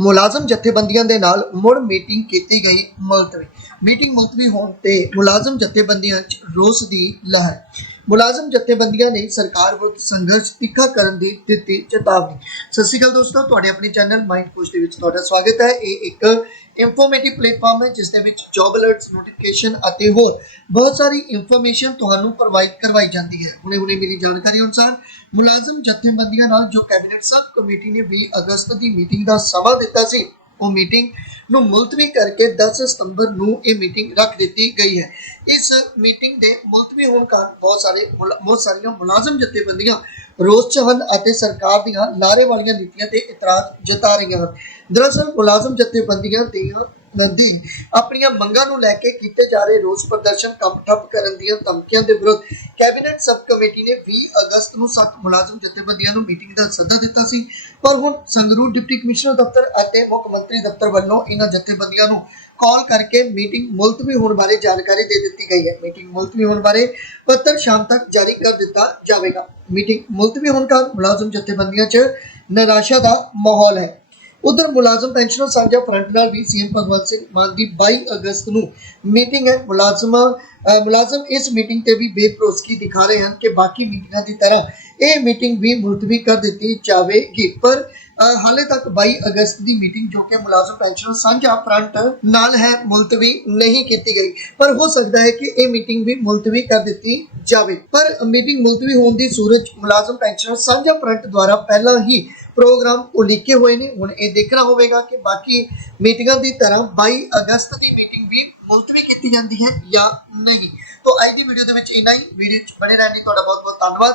ਮੁਲਾਜ਼ਮ ਜਥੇਬੰਦੀਆਂ ਦੇ ਨਾਲ ਮੁੜ ਮੀਟਿੰਗ ਕੀਤੀ ਗਈ ਮੁਲਤਵੀ। ਮੀਟਿੰਗ ਮੁਲਤਵੀ ਹੋਣ ਤੇ ਮੁਲਾਜ਼ਮ ਜਥੇਬੰਦੀਆਂ 'ਚ ਰੋਸ ਦੀ ਲਹਿਰ। ਮੁਲਾਜ਼ਮ ਜਥੇਬੰਦੀਆਂ ਨੇ ਸਰਕਾਰ ਵਿਰੁੱਧ ਸੰਘਰਸ਼ ਤਿੱਖਾ ਕਰਨ ਦੀ ਦਿੱਤੀ ਚੇਤਾਵਨੀ। ਸਤਿ ਸ਼੍ਰੀ ਅਕਾਲ ਦੋਸਤੋ, ਤੁਹਾਡੇ ਆਪਣੀ ਚੈਨਲ ਮਾਈਂਡ ਪੋਸਟ ਦੇ ਵਿੱਚ ਤੁਹਾਡਾ ਸਵਾਗਤ ਹੈ। ਇਹ ਇੱਕ ਇਨਫੋਰਮੇਟਿਵ ਪਲੇਟਫਾਰਮ ਹੈ, ਜਿਸ ਦੇ ਵਿੱਚ ਜੌਬ ਅਲਰਟਸ ਨੋਟੀਫਿਕੇਸ਼ਨ ਅਤੇ ਹੋਰ ਬਹੁਤ ਸਾਰੀ ਇਨਫੋਰਮੇਸ਼ਨ ਤੁਹਾਨੂੰ ਪ੍ਰੋਵਾਈਡ ਕਰਵਾਈ ਜਾਂਦੀ ਹੈ। ਹੁਣੇ ਹੁਣੇ ਮਿਲੀ ਜਾਣਕਾਰੀ ਅਨੁਸਾਰ ਮੁਲਾਜ਼ਮ ਜਥੇਬੰਦੀਆਂ ਨਾਲ ਜੋ ਕੈਬਨਿਟ ਸਬ ਕਮੇਟੀ ਨੇ 20 ਅਗਸਤ ਦੀ ਮੀਟਿੰਗ ਦਾ ਸਮਾਂ ਦਿੱਤਾ ਸੀ ਉਹ ਮੀਟਿੰਗ ਨੂੰ ਮੁਲਤਵੀ ਕਰਕੇ 10 ਸਤੰਬਰ ਨੂੰ ਇਹ ਮੀਟਿੰਗ ਰੱਖ ਦਿੱਤੀ ਗਈ ਹੈ। ਇਸ ਮੀਟਿੰਗ ਦੇ ਮੁਲਤਵੀ ਹੋਣ ਕਾਰਨ ਬਹੁਤ ਸਾਰੇ ਬਹੁਤ ਸਾਰੀਆਂ ਮੁਲਾਜ਼ਮ ਜਥੇਬੰਦੀਆਂ ਰੋਸ ਚ ਹਨ ਅਤੇ ਸਰਕਾਰ ਦੀਆਂ ਲਾਰੇ ਵਾਲੀਆਂ ਨੀਤੀਆਂ ਤੇ ਇਤਰਾਜ਼ ਜਤਾ ਰਹੀਆਂ ਹਨ। ਦਰਅਸਲ ਮੁਲਾਜ਼ਮ ਜਥੇਬੰਦੀਆਂ ਦੀਆਂ ਨਦੀ ਆਪਣੀਆਂ ਮੰਗਾਂ ਨੂੰ ਲੈ ਕੇ ਕੀਤੇ ਜਾ ਰਹੇ ਰੋਸ ਪ੍ਰਦਰਸ਼ਨ ਕੰਮ ਠੱਪ ਕਰਨ ਦੀਆਂ ਧਮਕੀਆਂ ਦੇ ਵਿਰੁੱਧ ਕੈਬਨਿਟ ਸਬ ਕਮੇਟੀ ਨੇ 20 ਅਗਸਤ ਨੂੰ ਸੱਤ ਮੁਲਾਜ਼ਮ ਜਥੇਬੰਦੀਆਂ ਨੂੰ ਮੀਟਿੰਗ ਦਾ ਸੱਦਾ ਦਿੱਤਾ ਸੀ। ਪਰ ਹੁਣ ਸੰਗਰੂਰ ਡਿਪਟੀ ਕਮਿਸ਼ਨਰ ਦਫ਼ਤਰ ਅਤੇ ਮੁੱਖ ਮੰਤਰੀ ਦਫ਼ਤਰ ਵੱਲੋਂ ਇਹਨਾਂ ਜਥੇਬੰਦੀਆਂ ਨੂੰ ਕਾਲ ਕਰਕੇ ਮੀਟਿੰਗ ਮੁਲਤਵੀ ਹੋਣ ਬਾਰੇ ਜਾਣਕਾਰੀ ਦੇ ਦਿੱਤੀ ਗਈ ਹੈ। ਮੀਟਿੰਗ ਮੁਲਤਵੀ ਹੋਣ ਬਾਰੇ ਪੱਤਰ ਸ਼ਾਮ ਤੱਕ ਜਾਰੀ ਕਰ ਦਿੱਤਾ ਜਾਵੇਗਾ। ਮੀਟਿੰਗ ਮੁਲਤਵੀ ਹੋਣ ਕਾਰਨ ਮੁਲਾਜ਼ਮ ਜਥੇਬੰਦੀਆਂ 'ਚ ਨਿਰਾਸ਼ਾ ਦਾ ਮਾਹੌਲ ਹੈ। ਉਧਰ ਮੁਲਾਜ਼ਮ ਪੈਨਸ਼ਨਰ ਸਾਂਝਾ ਫਰੰਟ ਨਾਲ ਵੀ ਸੀਐਮ ਭਗਵੰਤ ਸਿੰਘ ਮਾਨ ਦੀ 22 ਅਗਸਤ ਨੂੰ ਮੀਟਿੰਗ ਹੈ। ਮੁਲਾਜ਼ਮਾਂ ਅਹ ਮੁਲਾਜ਼ਮ ਇਸ ਮੀਟਿੰਗ ਤੇ ਵੀ ਬੇਭਰੋਸਗੀ ਦਿਖਾ ਰਹੇ ਹਨ ਕਿ ਬਾਕੀ ਮੀਟਿੰਗਾਂ ਦੀ ਤਰ੍ਹਾਂ ਇਹ ਮੀਟਿੰਗ ਵੀ ਮੁਲਤਵੀ ਕਰ ਦਿੱਤੀ ਜਾਵੇਗੀ। ਪਰ ਹਾਲੇ ਤੱਕ 22 ਅਗਸਤ ਦੀ ਮੀਟਿੰਗ ਜੋ ਕਿ ਮੁਲਾਜ਼ਮ ਪੈਨਸ਼ਨਰ ਸਾਂਝਾ ਫਰੰਟ ਨਾਲ ਹੈ, ਮੁਲਤਵੀ ਨਹੀਂ ਕੀਤੀ ਗਈ। ਪਰ ਹੋ ਸਕਦਾ ਹੈ ਕਿ ਇਹ ਮੀਟਿੰਗ ਵੀ ਮੁਲਤਵੀ ਕਰ ਦਿੱਤੀ ਜਾਵੇ। ਪਰ ਮੀਟਿੰਗ ਮੁਲਤਵੀ ਹੋਣ ਦੀ ਸੂਰਤ ਮੁਲਾਜ਼ਮ ਪੈਨਸ਼ਨਰ ਸਾਂਝਾ ਫਰੰਟ ਦੁਆਰਾ ਪਹਿਲਾਂ ਹੀ ਪ੍ਰੋਗਰਾਮ ਉਲੀਕੇ ਹੋਏ ਨੇ। ਹੁਣ ਇਹ ਦੇਖਣਾ ਹੋਵੇਗਾ ਕਿ ਬਾਕੀ ਮੀਟਿੰਗਾਂ ਦੀ ਤਰ੍ਹਾਂ 22 ਅਗਸਤ ਦੀ ਮੀਟਿੰਗ ਵੀ ਮੁਲਤਵੀ ਕੀਤੀ ਜਾਂਦੀ ਹੈ ਜਾਂ ਨਹੀਂ। ਤੋਂ ਅੱਜ ਦੀ ਵੀਡੀਓ ਦੇ ਵਿੱਚ ਇੰਨਾ ਹੀ। ਵੀਡੀਓ 'ਚ ਬਣੇ ਰਹਿਣ ਲਈ ਤੁਹਾਡਾ ਬਹੁਤ ਬਹੁਤ ਧੰਨਵਾਦ।